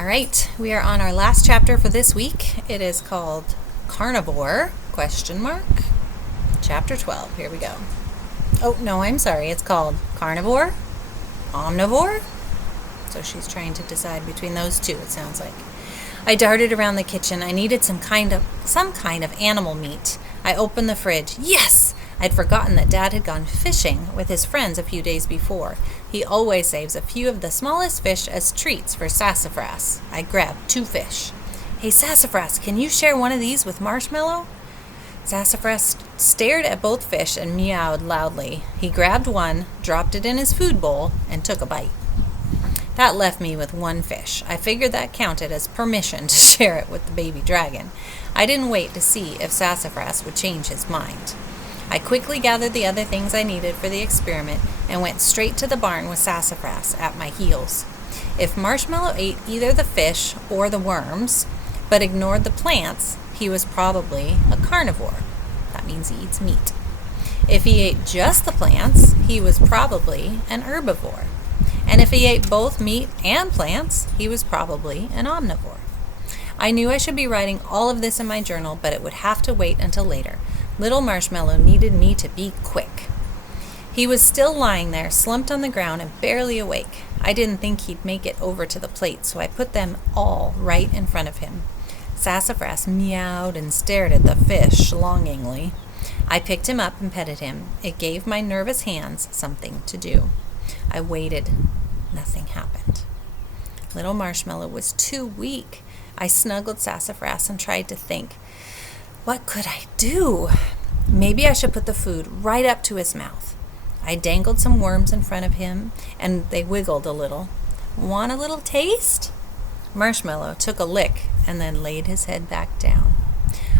All right, we are on our last chapter for this week. It is called Carnivore, ? Chapter 12. Here we go. Oh, no, I'm sorry. It's called Carnivore, Omnivore. So she's trying to decide between those two, it sounds like. I darted around the kitchen. I needed some kind of animal meat. I opened the fridge. Yes! I'd forgotten that Dad had gone fishing with his friends a few days before. He always saves a few of the smallest fish as treats for Sassafras. I grabbed 2 fish. Hey, Sassafras, can you share one of these with Marshmallow? Sassafras stared at both fish and meowed loudly. He grabbed one, dropped it in his food bowl, and took a bite. That left me with 1 fish. I figured that counted as permission to share it with the baby dragon. I didn't wait to see if Sassafras would change his mind. I quickly gathered the other things I needed for the experiment and went straight to the barn with Sassafras at my heels. If Marshmallow ate either the fish or the worms, but ignored the plants, he was probably a carnivore. That means he eats meat. If he ate just the plants, he was probably an herbivore. And if he ate both meat and plants, he was probably an omnivore. I knew I should be writing all of this in my journal, but it would have to wait until later. Little Marshmallow needed me to be quick. He was still lying there, slumped on the ground and barely awake. I didn't think he'd make it over to the plate, so I put them all right in front of him. Sassafras meowed and stared at the fish longingly. I picked him up and petted him. It gave my nervous hands something to do. I waited. Nothing happened. Little Marshmallow was too weak. I snuggled Sassafras and tried to think. What could I do? Maybe I should put the food right up to his mouth. I dangled some worms in front of him, and they wiggled a little. Want a little taste? Marshmallow took a lick and then laid his head back down.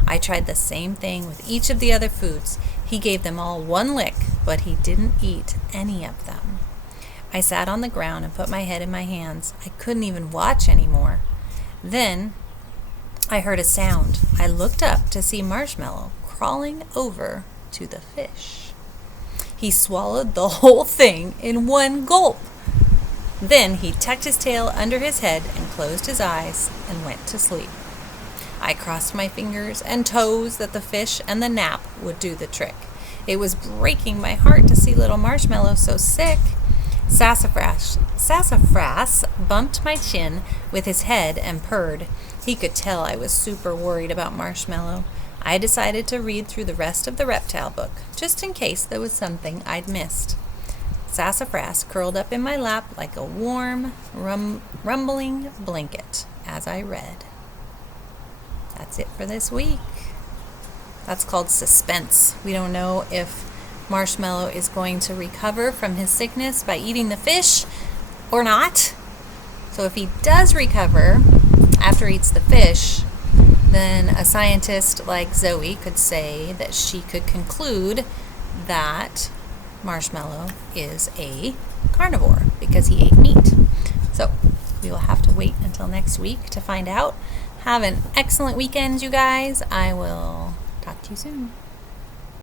I tried the same thing with each of the other foods. He gave them all 1 lick, but he didn't eat any of them. I sat on the ground and put my head in my hands. I couldn't even watch anymore. Then I heard a sound. I looked up to see Marshmallow crawling over to the fish. He swallowed the whole thing in 1 gulp. Then he tucked his tail under his head and closed his eyes and went to sleep. I crossed my fingers and toes that the fish and the nap would do the trick. It was breaking my heart to see little Marshmallow so sick. Sassafras bumped my chin with his head and purred. He could tell I was super worried about Marshmallow. I decided to read through the rest of the reptile book, just in case there was something I'd missed. Sassafras curled up in my lap like a warm, rumbling blanket as I read. That's it for this week. That's called suspense. We don't know if Marshmallow is going to recover from his sickness by eating the fish or not. So if he does recover after he eats the fish, then a scientist like Zoey could say that she could conclude that Marshmallow is a carnivore because he ate meat. So we will have to wait until next week to find out. Have an excellent weekend, you guys. I will talk to you soon.